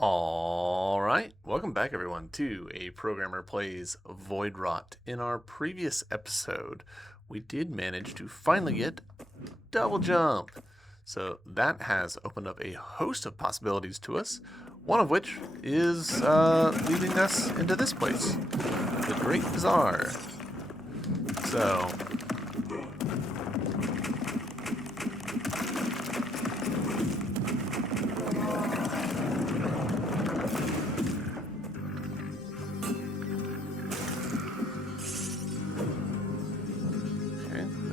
Alright, welcome back everyone to A Programmer Plays Voidwrought. In our previous episode, we did manage to finally get double jump. So that has opened up a host of possibilities to us, one of which is leading us into this place, the Great Bazaar. So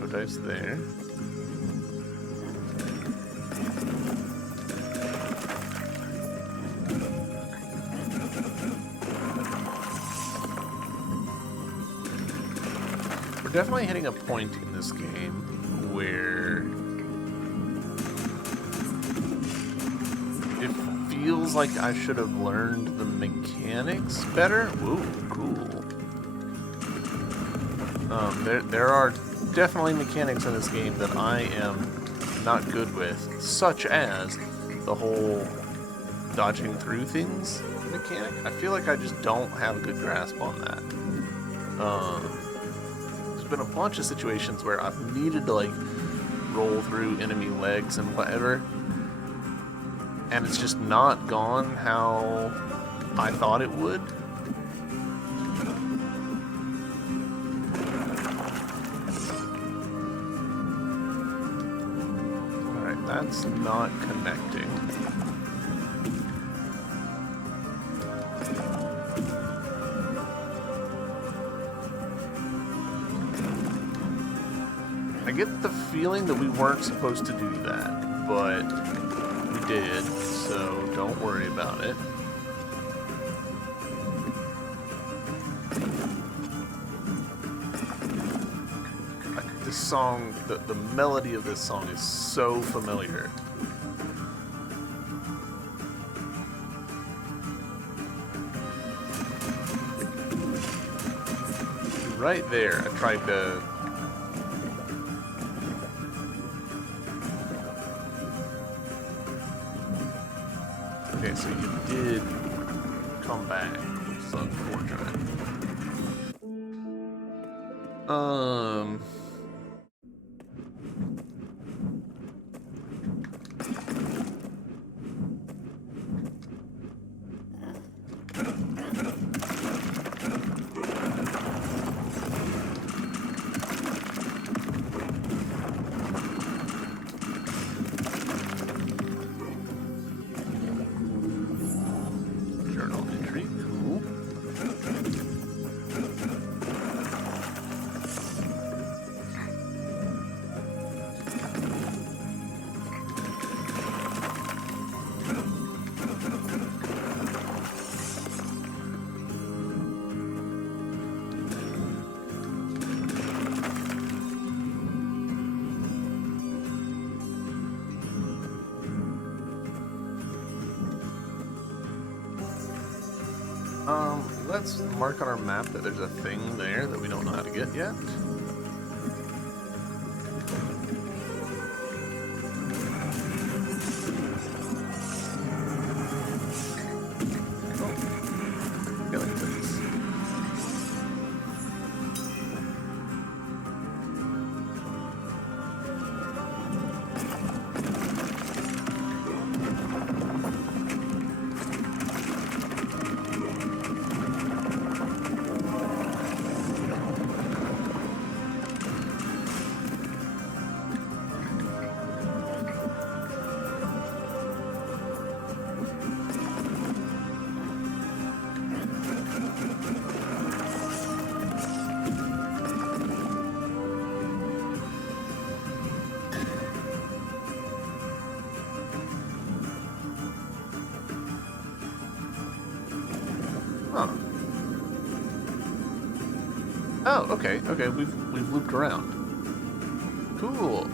dice there. We're definitely hitting a point in this game where it feels like I should have learned the mechanics better. Ooh, cool. There are definitely mechanics in this game that I am not good with, such as the whole dodging through things mechanic. I feel like I just don't have a good grasp on that. There's been a bunch of situations where I've needed to like roll through enemy legs and whatever, and it's just not gone how I thought it would. That's not connecting. I get the feeling that we weren't supposed to do that, but we did, so don't worry about it. This song, the melody of this song is so familiar. Right there, I tried to... Okay, so you did come back, which is unfortunate. Let's mark on our map that there's a thing there that we don't know how to get yet. Oh, killing things. Huh. Oh, okay, we've looped around. Cool.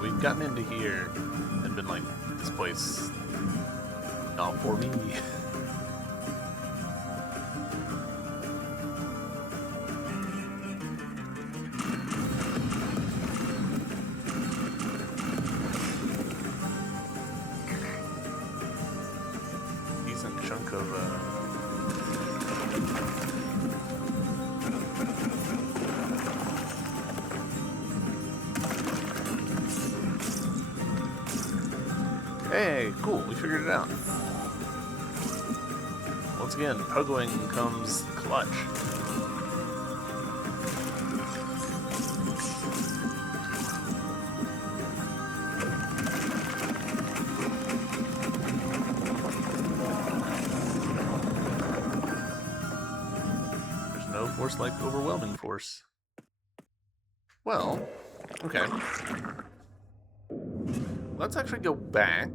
We've gotten into here and been like, this place not for me. chunk of Hey, cool, we figured it out. Once again, pogoing comes clutch. There's no force like overwhelming force. Well, okay. Let's actually go back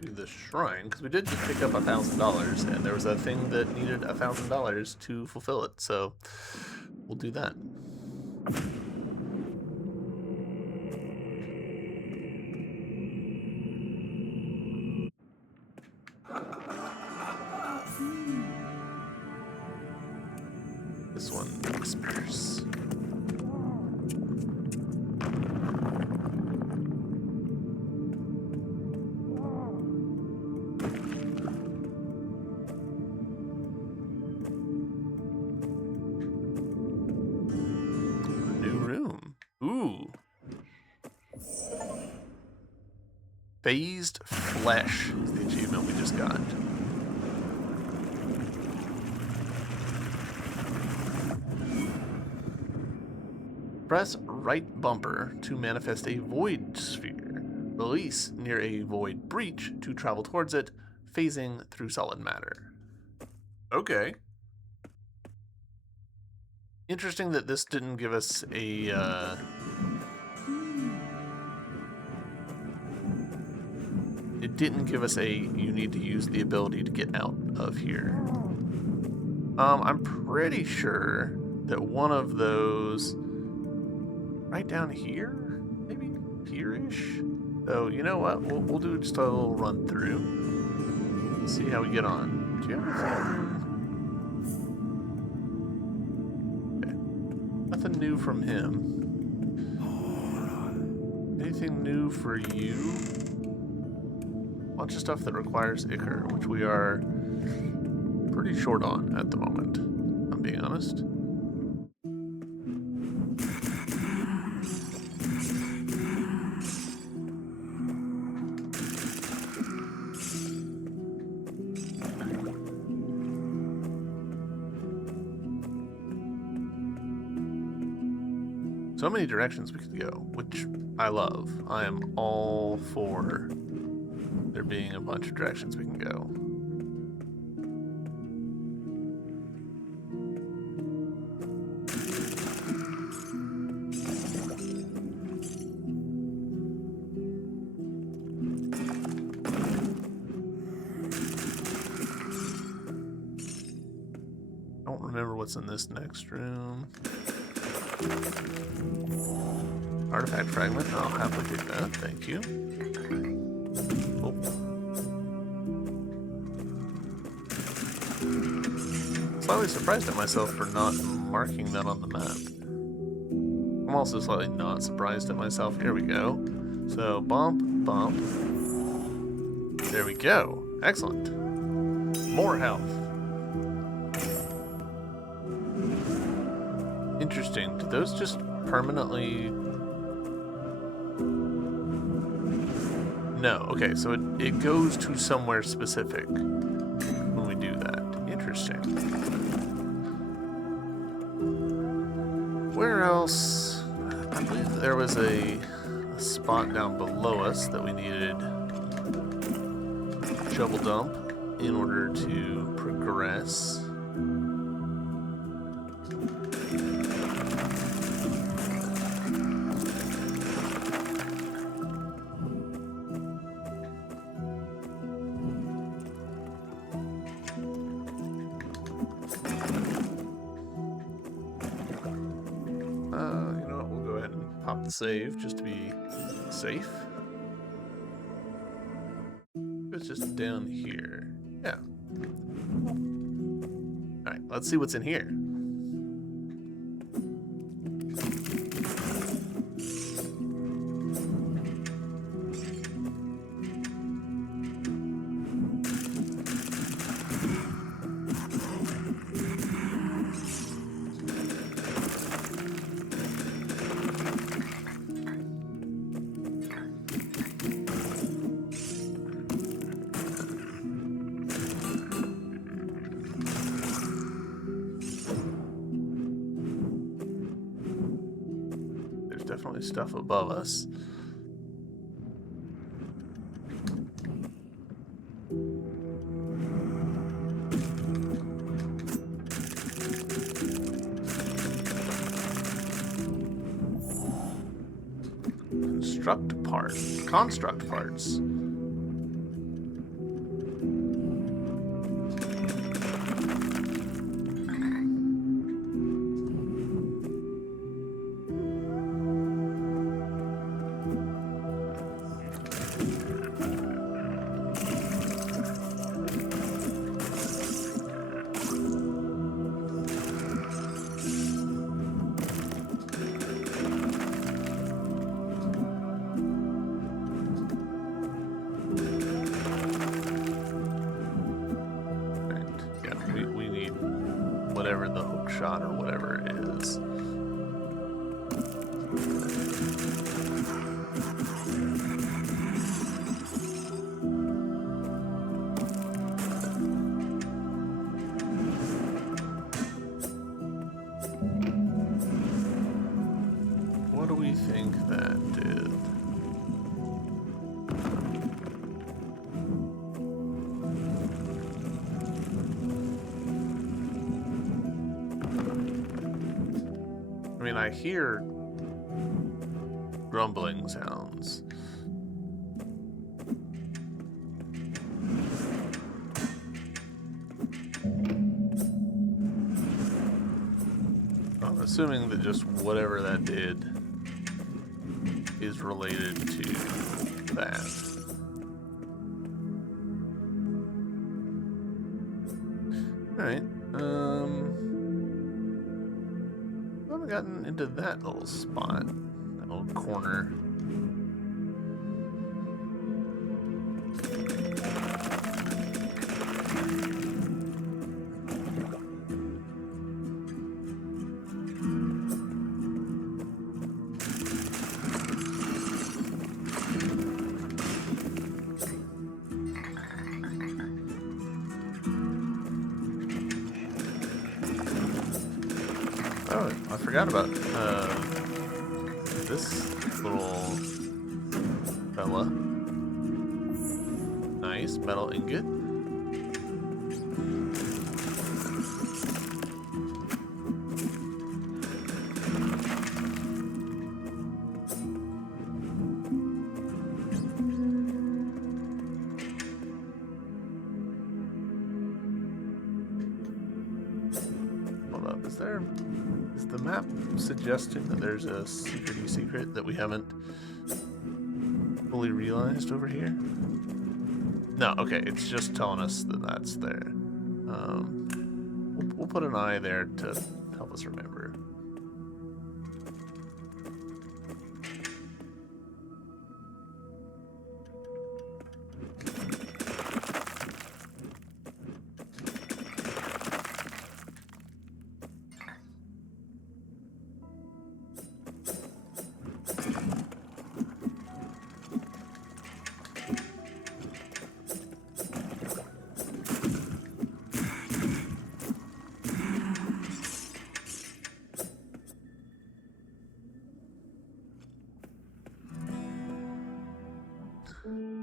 to the shrine, because we did just pick up $1,000, and there was a thing that needed $1,000 to fulfill it, so we'll do that. This one whispers. Phased Flesh is the achievement we just got. Press right bumper to manifest a void sphere. Release near a void breach to travel towards it, phasing through solid matter. Okay. Interesting that this didn't give us a... It didn't give us a, you need to use the ability to get out of here. I'm pretty sure that one of those, right down here, maybe here-ish. So, you know what, we'll do just a little run through. See how we get on. Do you have anything? Okay. Nothing new from him. Anything new for you? Bunch of stuff that requires Ichor, which we are pretty short on at the moment, I'm being honest. So many directions we could go, which I love. I am all for there being a bunch of directions we can go. I don't remember what's in this next room. Artifact fragment, I'll happily take that, thank you. Oh. Slightly surprised at myself for not marking that on the map. I'm also slightly not surprised at myself. Here we go. So, bump, bump. There we go. Excellent. More health. Interesting. Do those just permanently... No. Okay, so it goes to somewhere specific when we do that. Interesting. Where else? I believe there was a spot down below us that we needed shovel dump in order to progress. Pop the save just to be safe. It's just down here. Yeah. Alright, let's see what's in here. definitely stuff above us. Construct parts. Whatever the hook shot or whatever it is. What do we think that did? I mean, I hear grumbling sounds. I'm assuming that just whatever that did is related to that. Alright, I haven't gotten into that little spot, that little corner. Oh, I forgot about this little fella. Nice metal ingot. Hold up, is the map suggesting that there's a secret that we haven't fully realized over here? No, okay, it's just telling us that that's there. We'll put an eye there to help us remember.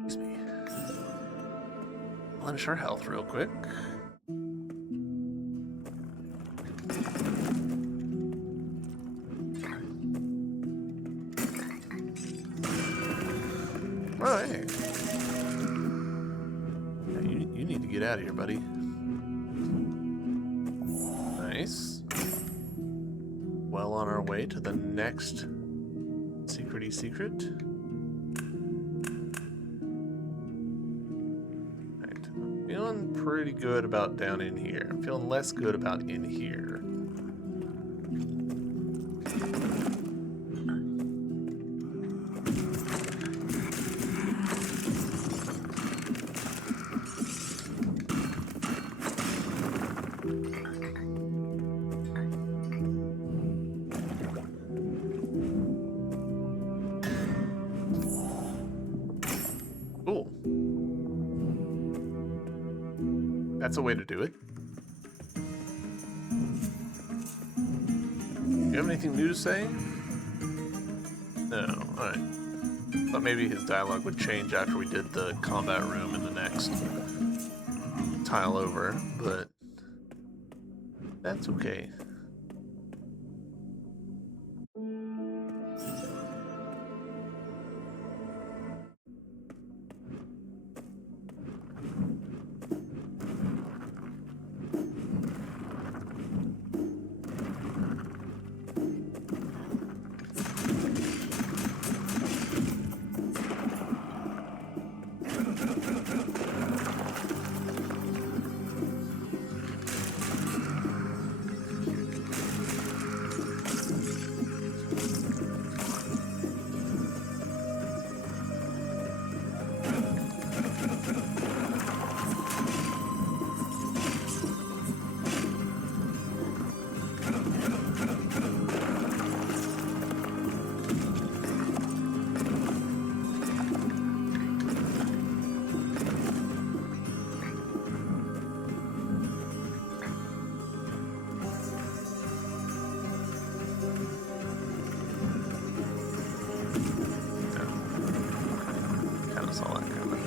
Excuse me. Replenish our health real quick. Oh, hey. Yeah, you need to get out of here, buddy. Nice. Well on our way to the next secrety secret. Right. I'm feeling pretty good about down in here. I'm feeling less good about in here. Cool. That's a way to do it. You have anything new to say? No, alright. Thought maybe his dialogue would change after we did the combat room in the next tile over, but that's okay. Saw that coming.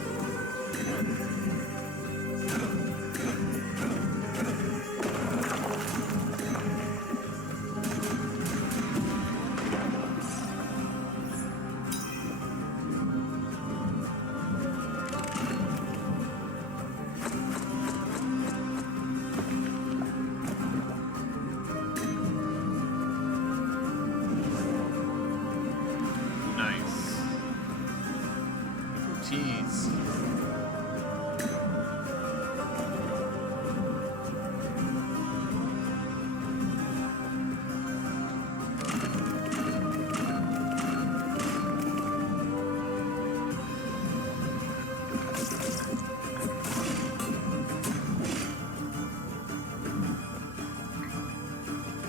Nice. Jeez.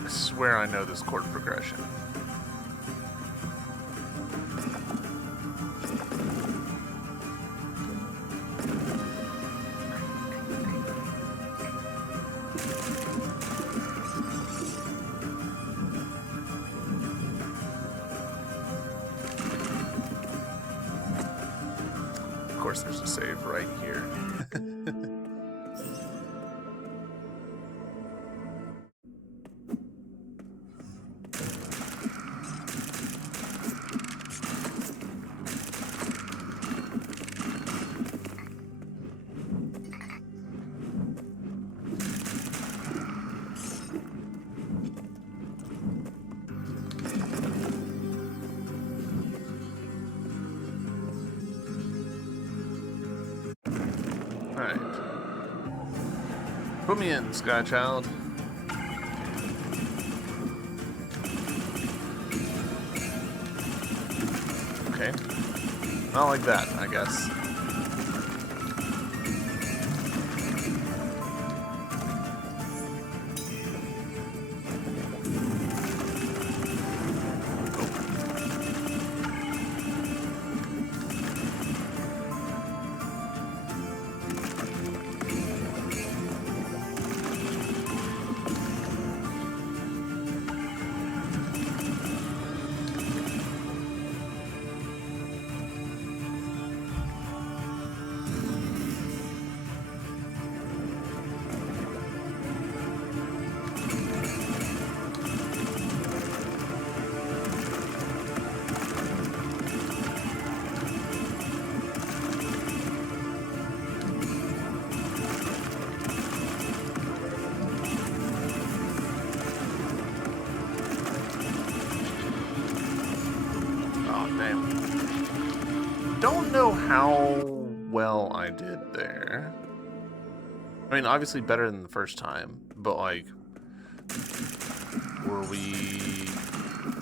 I swear I know this chord progression. Of course, there's a save right here. Alright. Put me in, Sky Child. Okay. Not like that, I guess. Don't know how well I did there. I mean, obviously better than the first time, but like, were we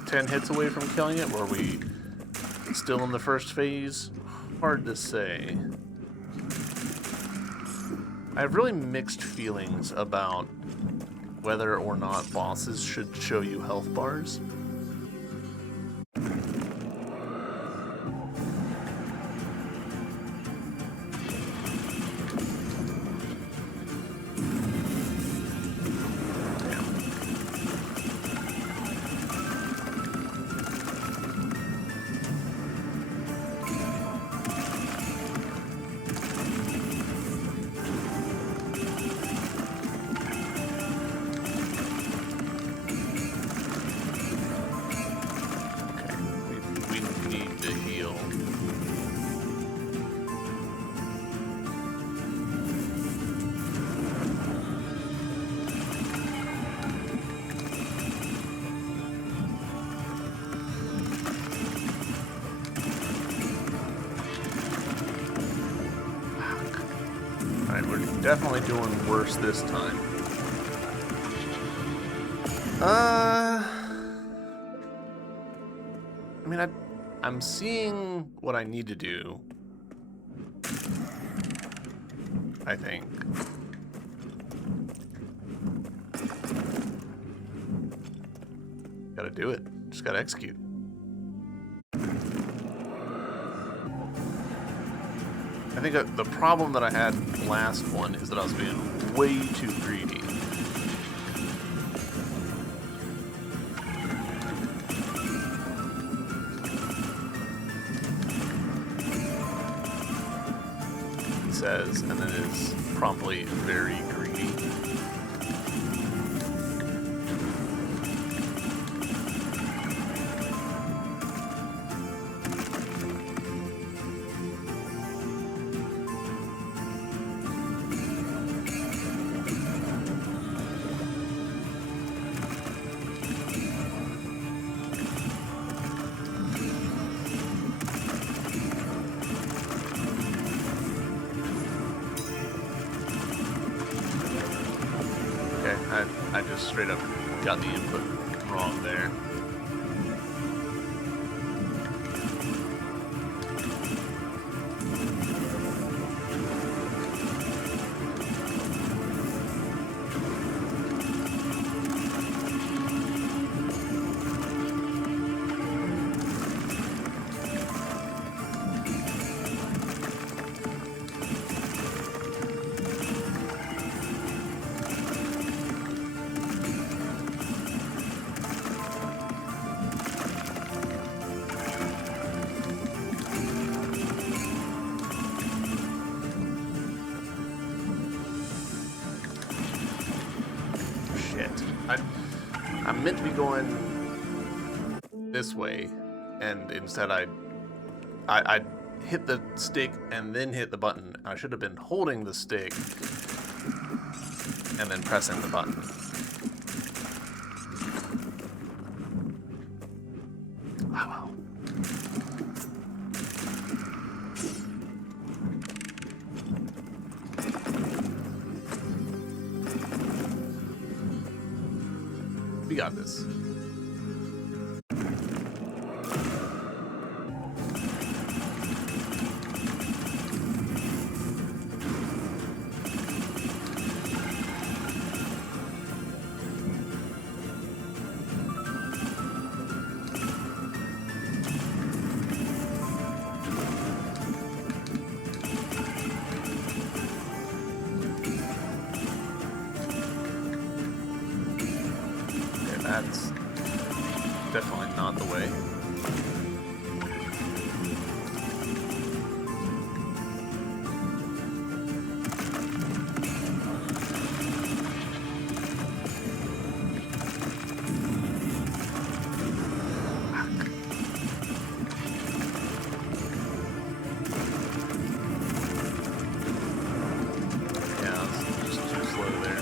10 hits away from killing it? Were we still in the first phase? Hard to say. I have really mixed feelings about whether or not bosses should show you health bars. need to heal. Alright, we're definitely doing worse this time. I mean, I'm seeing what I need to do, I think. Gotta do it. Just gotta execute. I think the problem that I had last one is that I was being way too greedy. He says, and then is promptly very greedy. I just straight up got the input wrong there. I'm meant to be going this way, and instead I hit the stick and then hit the button. I should have been holding the stick and then pressing the button. Oh well. We got this. That's definitely not the way. Yeah, it's just too slow there.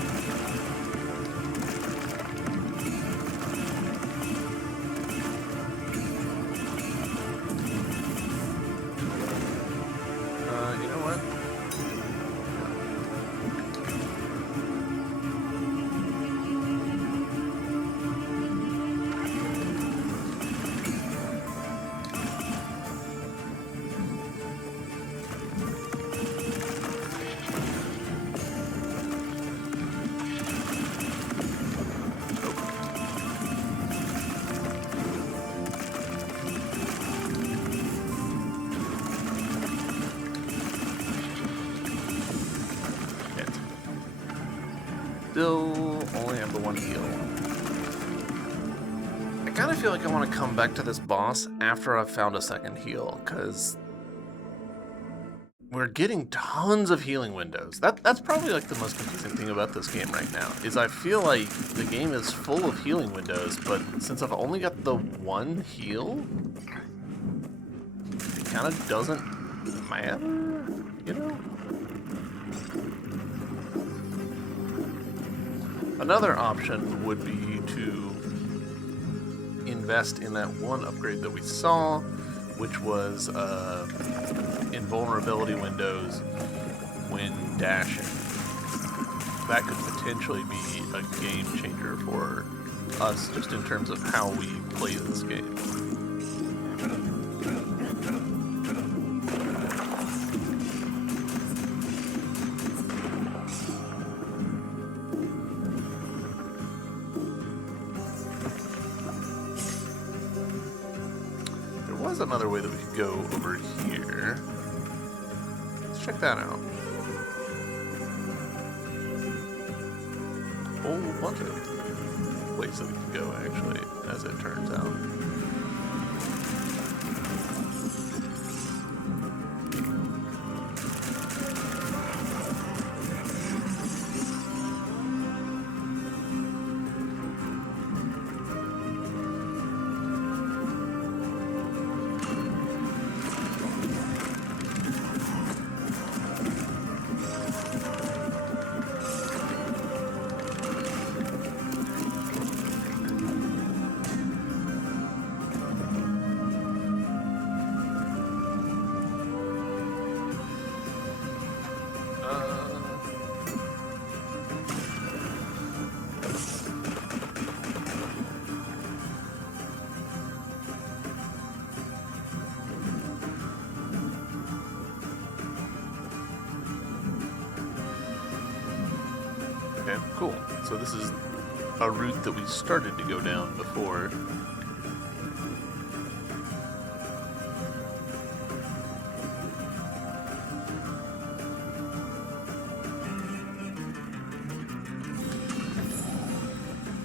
You know what? Still only have the one heal. I kind of feel like I want to come back to this boss after I've found a second heal, because we're getting tons of healing windows. That's probably like the most confusing thing about this game right now, is I feel like the game is full of healing windows, but since I've only got the one heal, kind of doesn't matter, you know? Another option would be to invest in that one upgrade that we saw, which was invulnerability windows when dashing. That could potentially be a game changer for us, just in terms of how we play this game. There was another way that we could go over here. Let's check that out. A whole bunch of ways that we can go, actually, as it turns out. Okay, cool. So this is a route that we started to go down before.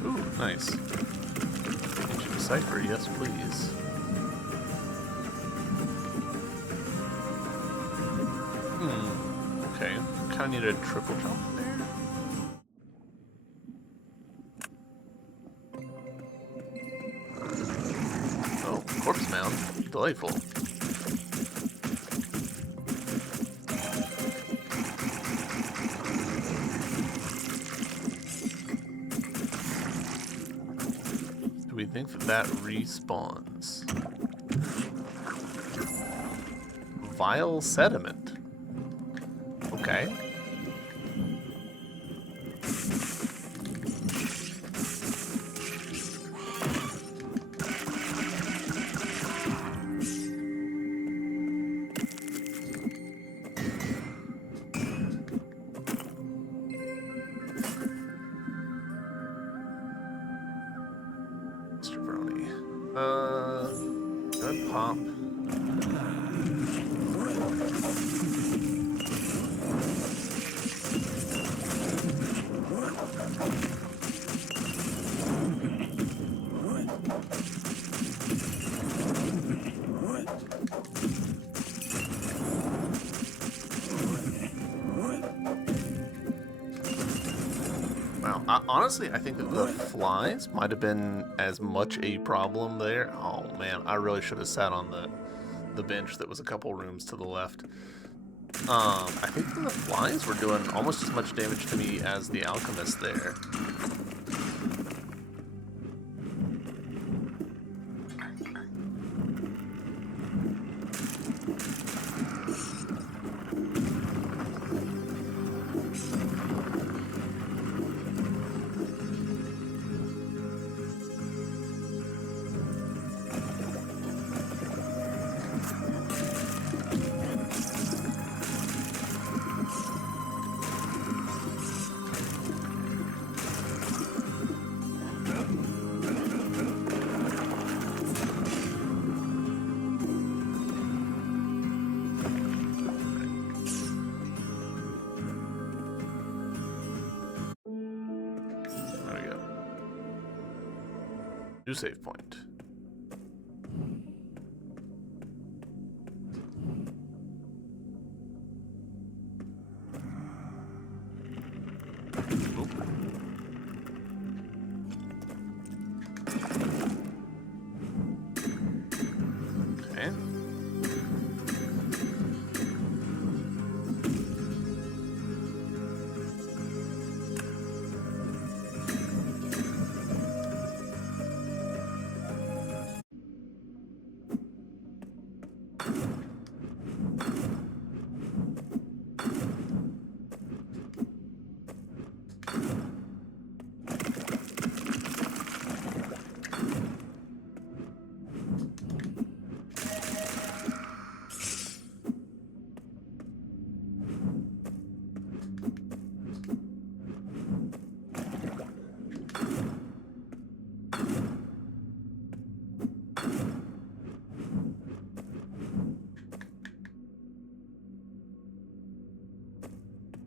Ooh, nice. Ancient cipher, yes please. Okay. Kinda need a triple jump there. Corpse mound. Delightful. Do we think that respawns? Vile sediment. Okay. Good pop. Wow, honestly, I think that the flies might have been as much a problem there. Oh man, I really should have sat on the bench that was a couple rooms to the left. I think that the flies were doing almost as much damage to me as the alchemist there. New save point. Oop. Okay.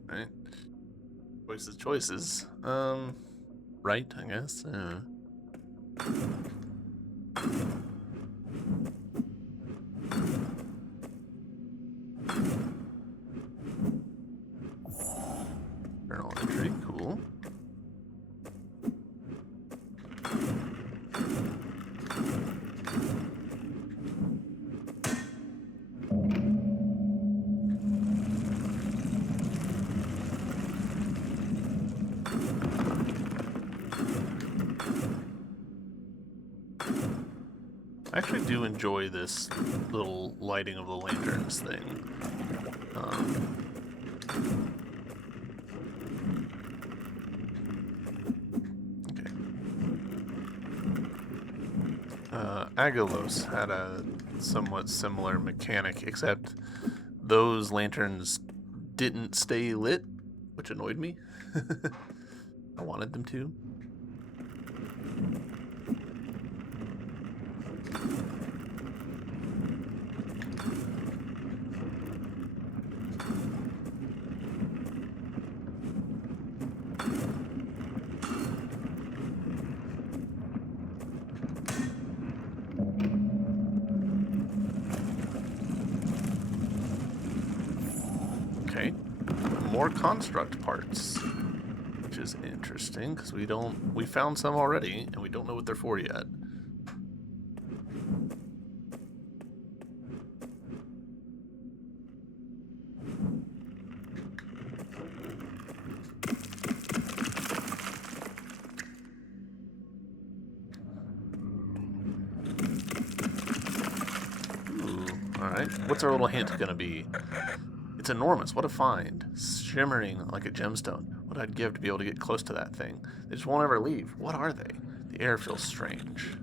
Right. Choices. Right, I guess. Journal entry, cool. I actually do enjoy this little lighting of the lanterns thing. Agalos had a somewhat similar mechanic, except those lanterns didn't stay lit, which annoyed me. I wanted them to. Okay, more construct parts, which is interesting because we found some already and we don't know what they're for yet. Ooh, all right. What's our little hint gonna be? It's enormous. What a find. Shimmering like a gemstone. What I'd give to be able to get close to that thing. They just won't ever leave. What are they? The air feels strange.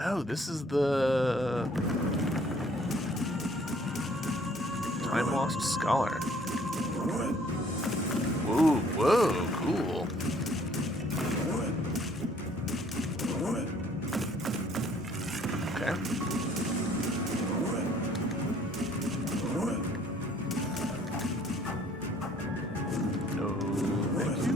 Oh, this is the Time Lost Scholar. Whoa, whoa, cool. Okay. No, thank you.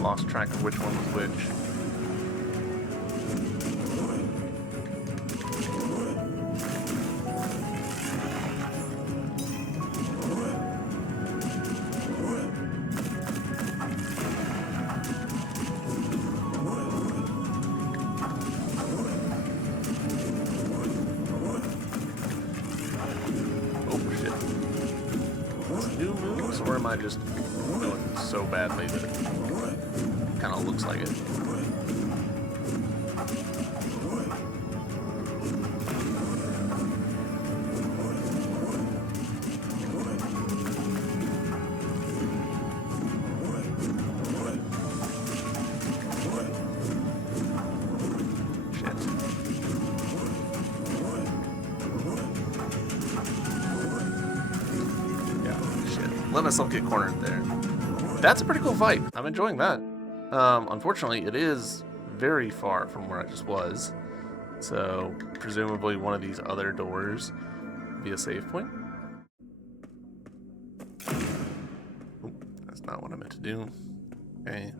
Lost track of which one was which. Oh shit. New moves, or am I just doing so badly that it kind of looks like it? Let myself get cornered there. That's a pretty cool fight. I'm enjoying that. Unfortunately, it is very far from where I just was. So, presumably one of these other doors would be a save point. Oop, that's not what I meant to do. Okay.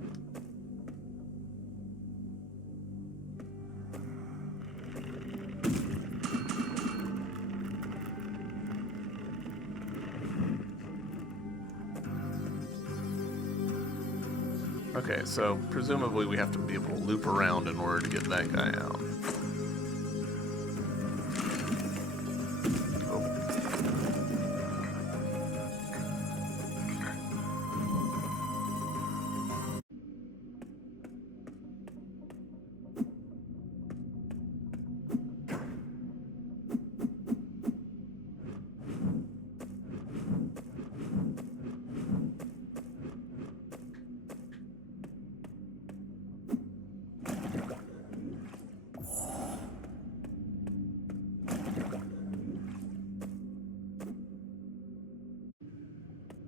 Okay, so presumably we have to be able to loop around in order to get that guy out.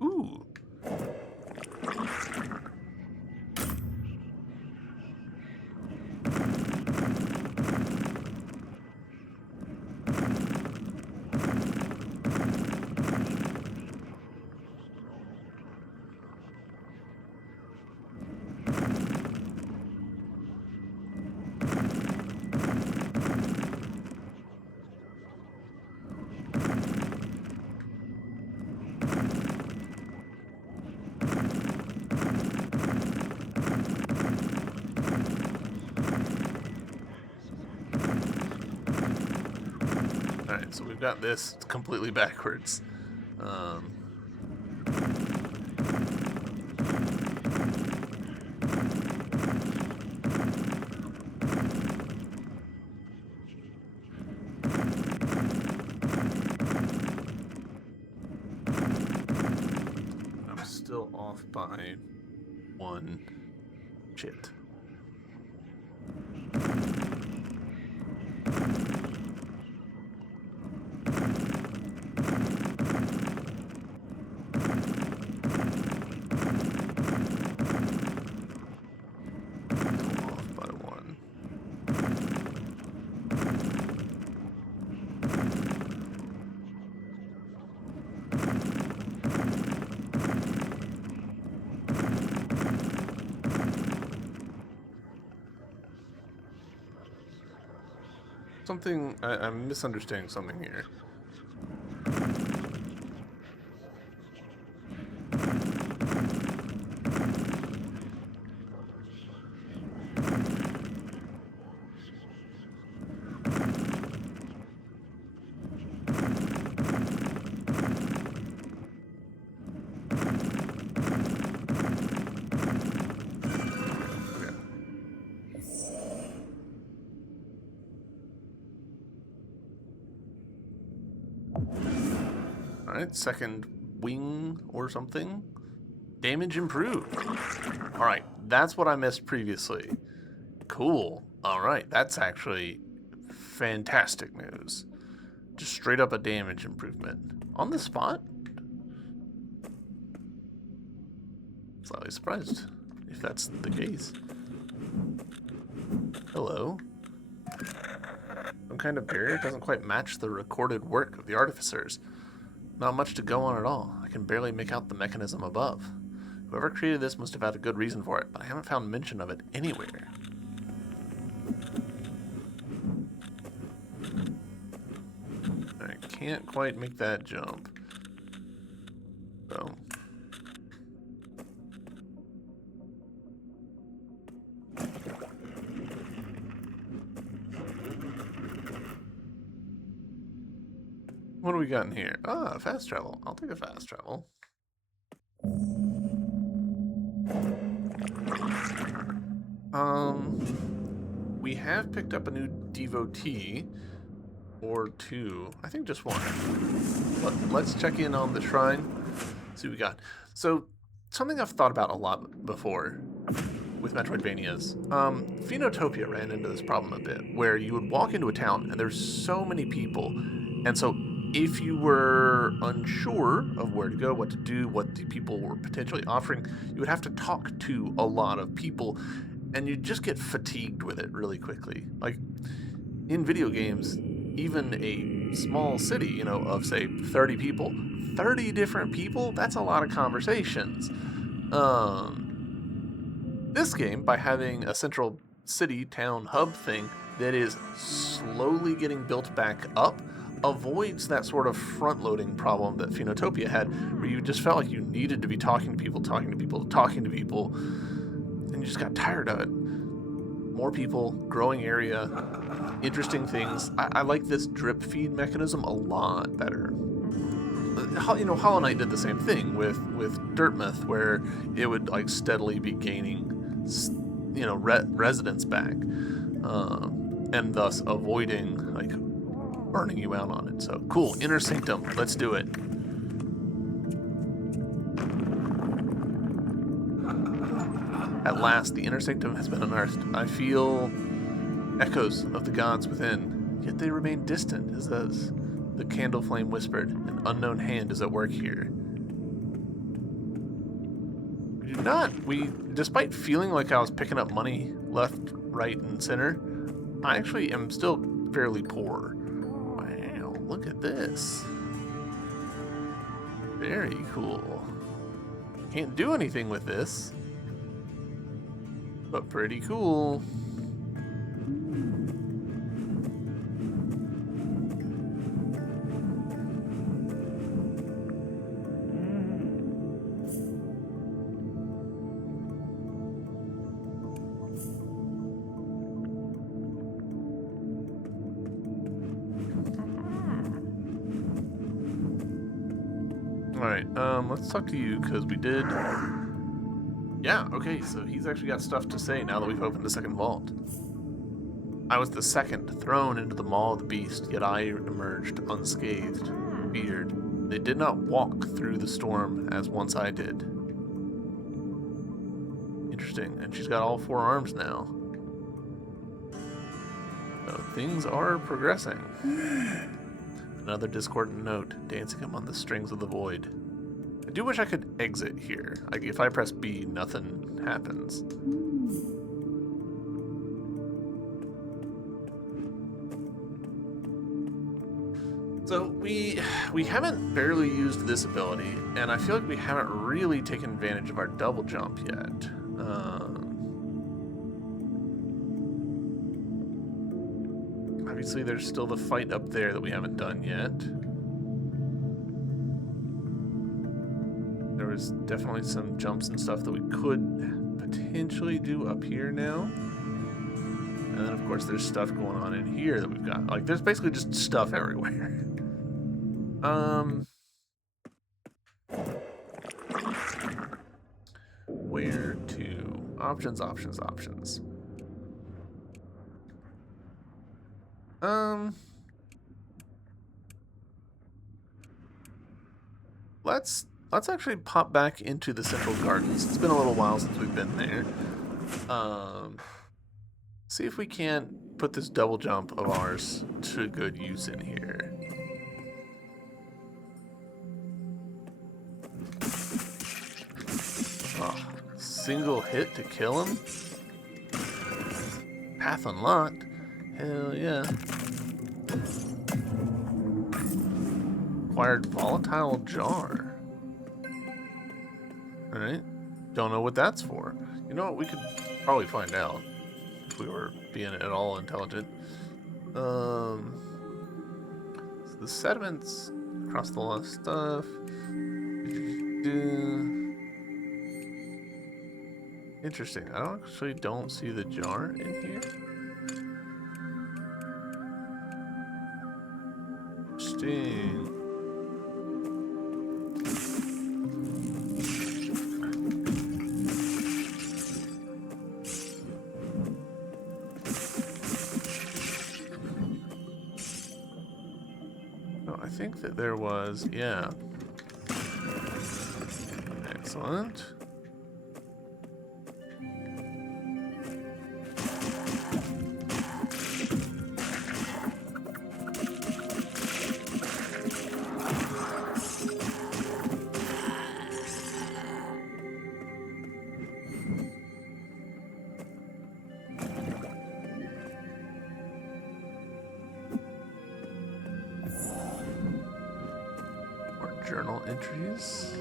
Ooh. Alright, so we've got this completely backwards. I'm still off by one chit. I'm misunderstanding something here. Alright, second wing or something. Damage improved. Alright, that's what I missed previously. Cool. Alright, that's actually fantastic news. Just straight up a damage improvement. On the spot? Slightly surprised if that's the case. Hello. Some kind of barrier doesn't quite match the recorded work of the artificers. Not much to go on at all. I can barely make out the mechanism above. Whoever created this must have had a good reason for it, but I haven't found mention of it anywhere. I can't quite make that jump. So. What do we got in here? Ah, fast travel. I'll take a fast travel. We have picked up a new devotee. Or two. I think just one. But let's check in on the shrine. See what we got. So, something I've thought about a lot before with Metroidvanias. Phenotopia ran into this problem a bit, where you would walk into a town and there's so many people. And so, if you were unsure of where to go, what to do, what the people were potentially offering, you would have to talk to a lot of people, and you'd just get fatigued with it really quickly. Like, in video games, even a small city, you know, of say 30 people, 30 different people, that's a lot of conversations. This game, by having a central city town hub thing that is slowly getting built back up, avoids that sort of front-loading problem that Phenotopia had, where you just felt like you needed to be talking to people, and you just got tired of it. More people, growing area, interesting things. I like this drip feed mechanism a lot better. You know, Hollow Knight did the same thing with Dirtmouth, where it would like steadily be gaining, you know, residents back, and thus avoiding like burning you out on it. So cool, Inner Sanctum, let's do it. At last, the Inner Sanctum has been unearthed. I feel echoes of the gods within, yet they remain distant, as the candle flame whispered. An unknown hand is at work here. Despite feeling like I was picking up money left, right, and center, I actually am still fairly poor. Wow, look at this. Very cool. Can't do anything with this, but pretty cool. Alright, let's talk to you, because we did... Yeah, okay, so he's actually got stuff to say now that we've opened the second vault. I was the second thrown into the maw of the beast, yet I emerged unscathed, feared. They did not walk through the storm as once I did. Interesting, and she's got all 4 arms now. So things are progressing. Another discordant note, dancing among the strings of the void. I do wish I could exit here. Like, if I press B, nothing happens. So we haven't barely used this ability, and I feel like we haven't really taken advantage of our double jump yet. Obviously, there's still the fight up there that we haven't done yet. There was definitely some jumps and stuff that we could potentially do up here now. And then, of course, there's stuff going on in here that we've got. Like, there's basically just stuff everywhere. Where to? Options, options, options. Let's actually pop back into the Central Gardens. It's been a little while since we've been there. See if we can't put this double jump of ours to good use in here. Oh, single hit to kill him? Path unlocked? Hell yeah. Acquired volatile jar. Alright. Don't know what that's for. You know what? We could probably find out if we were being at all intelligent. So the sediments across the lot of stuff. Interesting. I actually don't see the jar in here. Interesting. I think that there was, yeah. Excellent. Journal entries.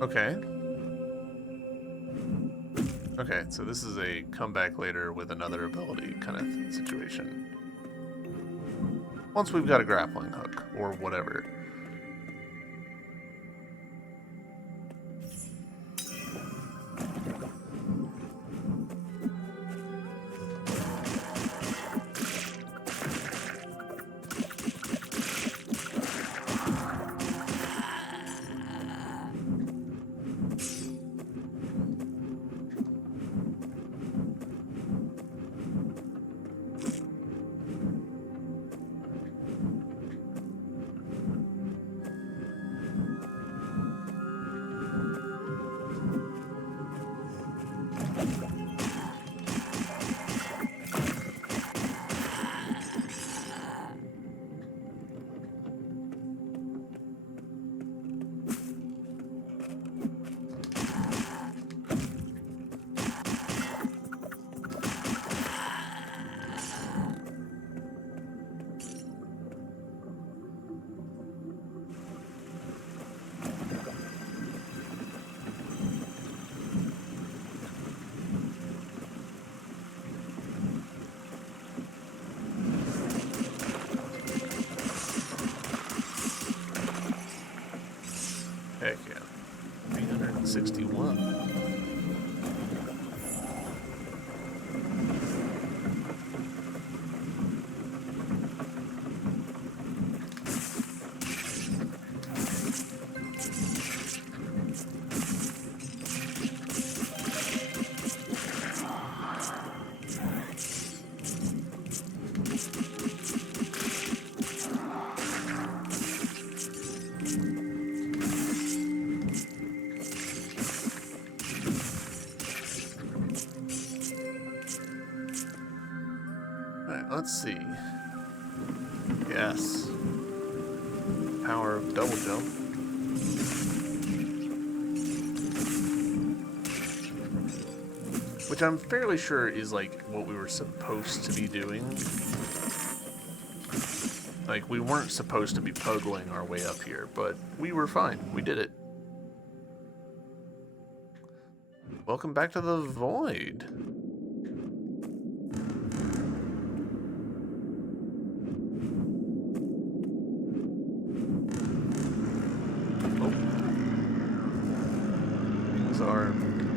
Okay. Okay, so this is a come back later with another ability kind of situation. Once we've got a grappling hook or whatever. Heck yeah. 361. Alright, let's see. Yes. Power of double jump. Which I'm fairly sure is like what we were supposed to be doing. Like, we weren't supposed to be puggling our way up here, but we were fine. We did it. Welcome back to the Void. Oh. Things are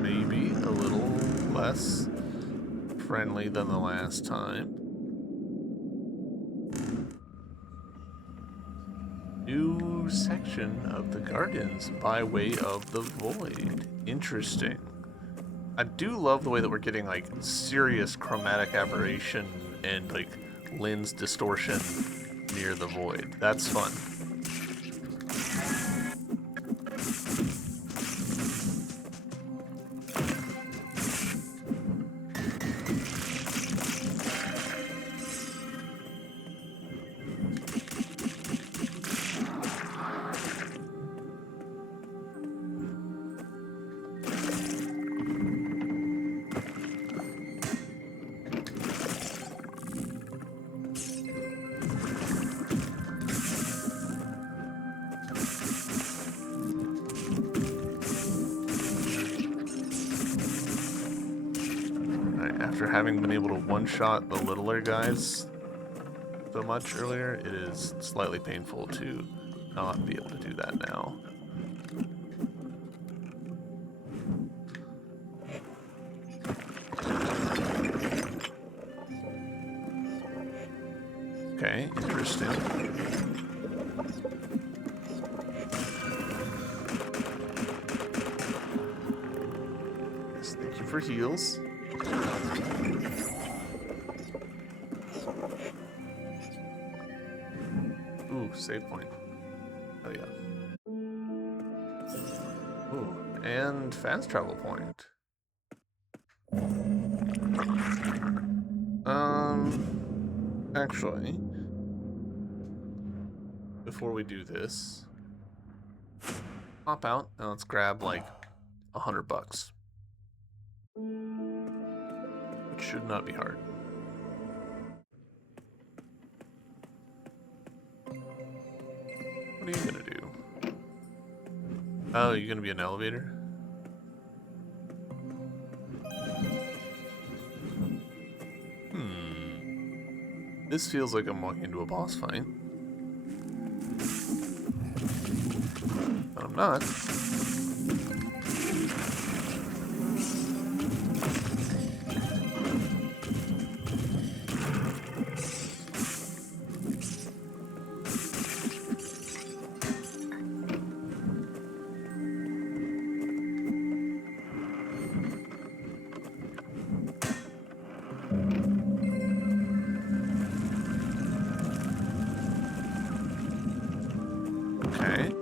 maybe a little less friendly than the last time. New section of the gardens by way of the Void. Interesting. I do love the way that we're getting like serious chromatic aberration and like lens distortion near the Void. That's fun. After having been able to one-shot the littler guys so much earlier, it is slightly painful to not be able to do that now. Okay, interesting. Yes, thank you for heals. Ooh, save point. Oh yeah. Ooh, and fast travel point. Actually, before we do this, pop out and let's grab like $100. Which should not be hard. What are you gonna do? Oh, you're gonna be an elevator? This feels like I'm walking into a boss fight. But I'm not. Okay.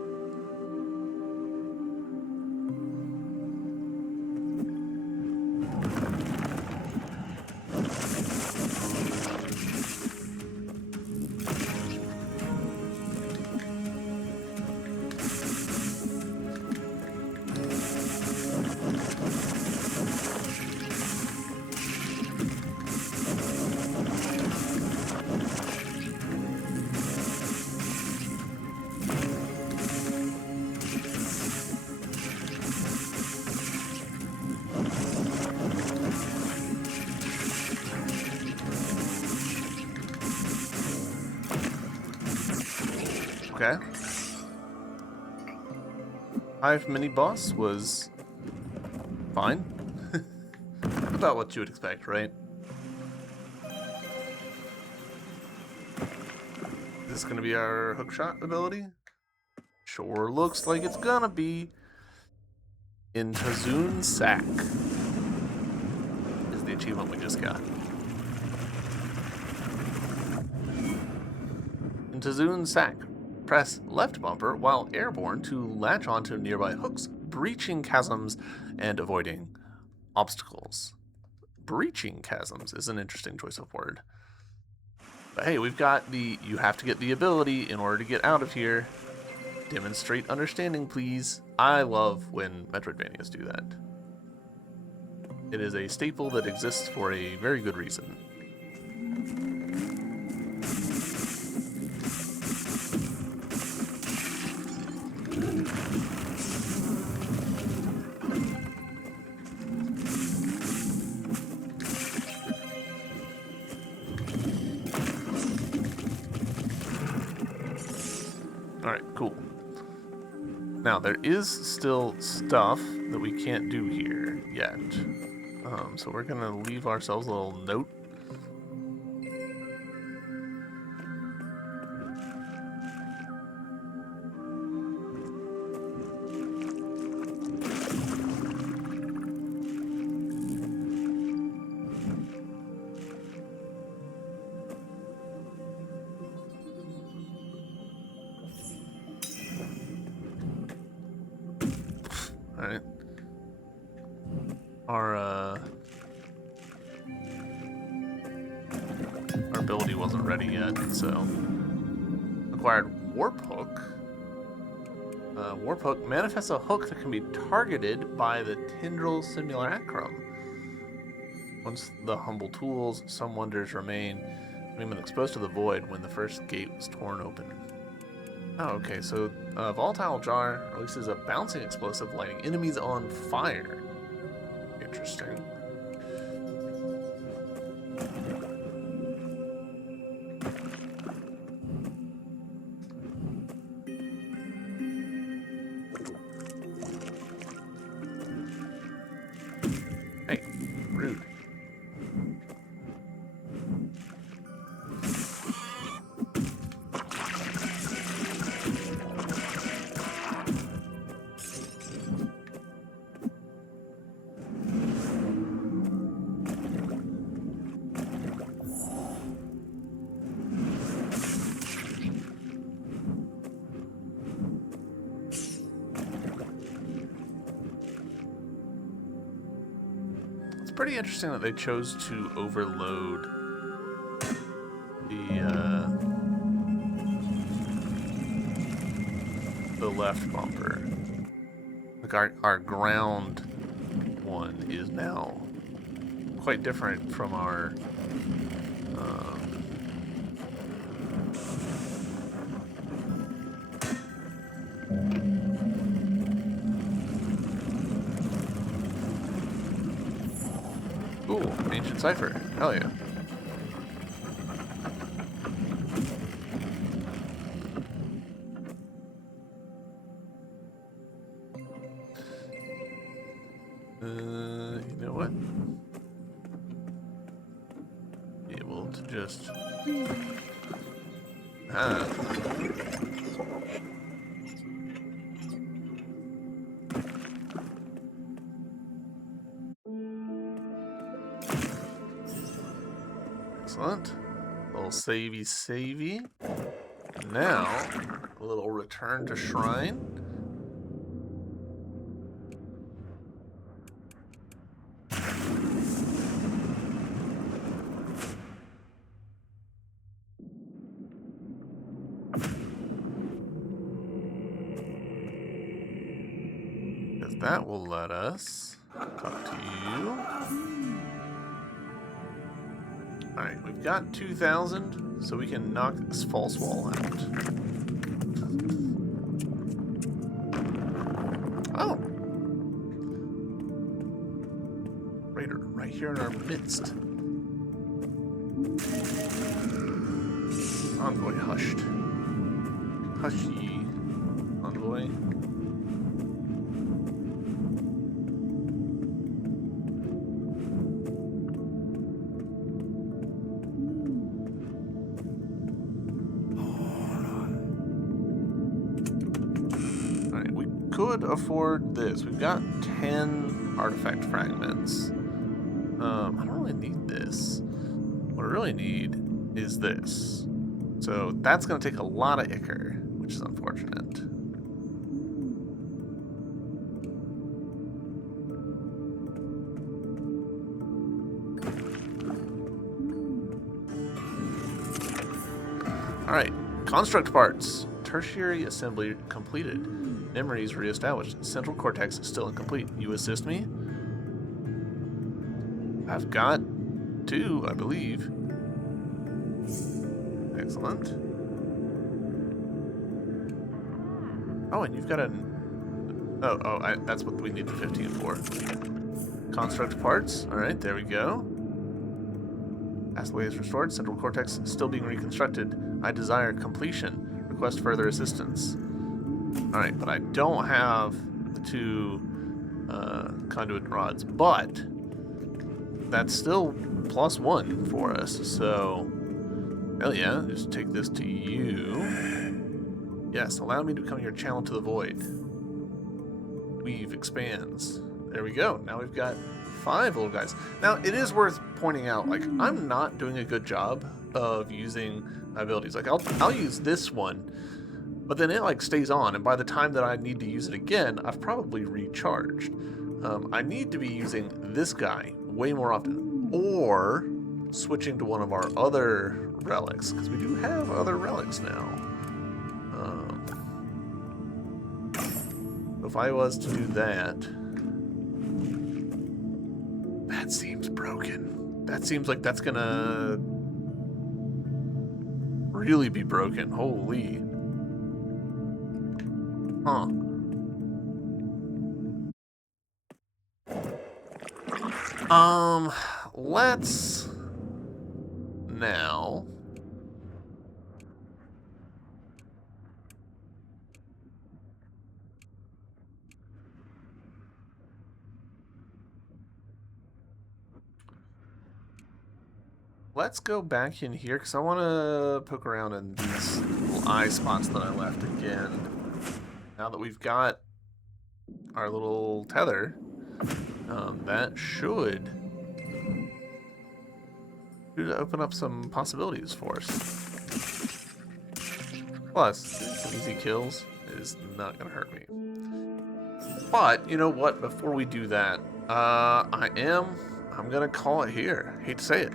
Okay. Hive mini boss was fine. About what you would expect, right? Is this gonna be our hookshot ability? Sure looks like it's gonna be. Intazoon Sack is the achievement we just got. Intazoon Sack. Press left bumper while airborne to latch onto nearby hooks, breaching chasms and avoiding obstacles. Breaching chasms is an interesting choice of word. But hey, we've got the you have to get the ability in order to get out of here. Demonstrate understanding, please. I love when Metroidvanias do that. It is a staple that exists for a very good reason. Alright, cool. Now, there is still stuff that we can't do here yet. So we're going to leave ourselves a little note. Alright. Our ability wasn't ready yet, so acquired Warp Hook. Warp Hook manifests a hook that can be targeted by the Tendril Simulacrum. Once the humble tools, some wonders remain. Having been exposed to the void when the first gate was torn open. Oh, okay, so Volatile Jar releases a bouncing explosive lighting enemies on fire. Interesting. Hey, rude. Pretty interesting that they chose to overload the left bumper. Like our ground one is now quite different from our Ooh, ancient cipher. Hell yeah. You know what? Be able to just Excellent. A little savey. Now, a little return to shrine. Because that will let us talk to you. Alright, we've got 2,000, so we can knock this false wall out. Oh! Raider, right here in our midst. Envoy hushed. Hush ye, envoy. could afford this. We've got 10 artifact fragments. I don't really need this. What I really need is this. So that's going to take a lot of ichor, which is unfortunate. Alright, construct parts. Tertiary assembly completed. Memories reestablished. Central cortex is still incomplete. You assist me? I've got 2, I believe. Excellent. Oh, and you've got a... that's what we need the 15 for. Construct parts. Alright, there we go. Pathway is restored. Central cortex still being reconstructed. I desire completion. Request further assistance. Alright, but I don't have the 2 conduit rods, but that's still +1 for us, so hell yeah, just take this to you. Yes, allow me to become your channel to the void. Weave expands. There we go. Now we've got 5 little guys. Now, it is worth pointing out, like, I'm not doing a good job of using my abilities. Like, I'll use this one, but then it, like, stays on, and by the time that I need to use it again, I've probably recharged. I need to be using this guy way more often, or switching to one of our other relics, because we do have other relics now. If I was to do that, that seems broken. That seems like that's gonna really be broken. Holy. Huh. Let's now let's go back in here because I want to poke around in these little eye spots that I left again. Now that we've got our little tether, that should open up some possibilities for us. Plus, some easy kills is not going to hurt me. But, you know what? Before we do that, I'm going to call it here. Hate to say it.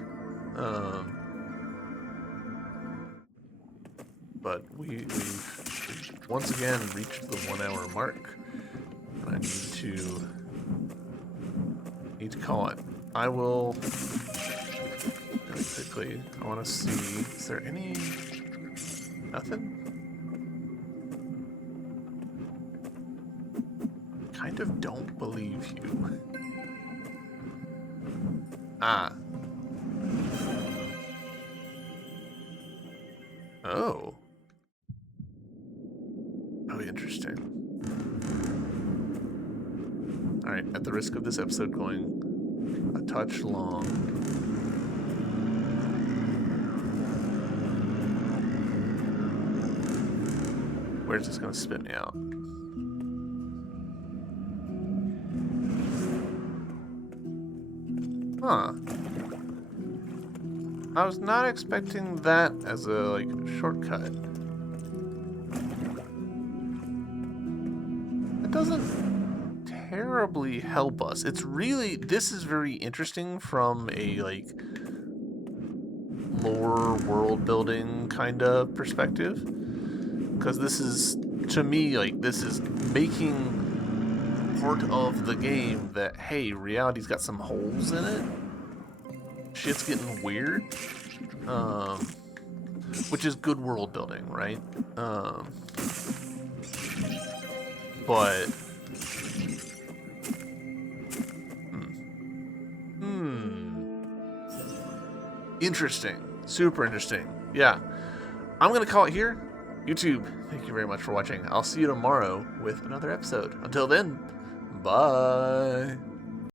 But we've once again reached the 1 hour mark. I need to call it. I will really quickly. I want to see. Is there any? Nothing. Kind of don't believe you. Ah. Oh. Oh, interesting. Alright, at the risk of this episode going a touch long. Where's this going to spit me out? Huh. I was not expecting that as a, like, shortcut. It doesn't terribly help us. It's really, this is very interesting from a, like, lore world building kind of perspective. Because this is, to me, like, this is making part of the game that, hey, reality's got some holes in it. Shit's getting weird, which is good world building, right? But interesting, super interesting. Yeah, I'm gonna call it here. YouTube, thank you very much for watching. I'll see you tomorrow with another episode. Until then, bye.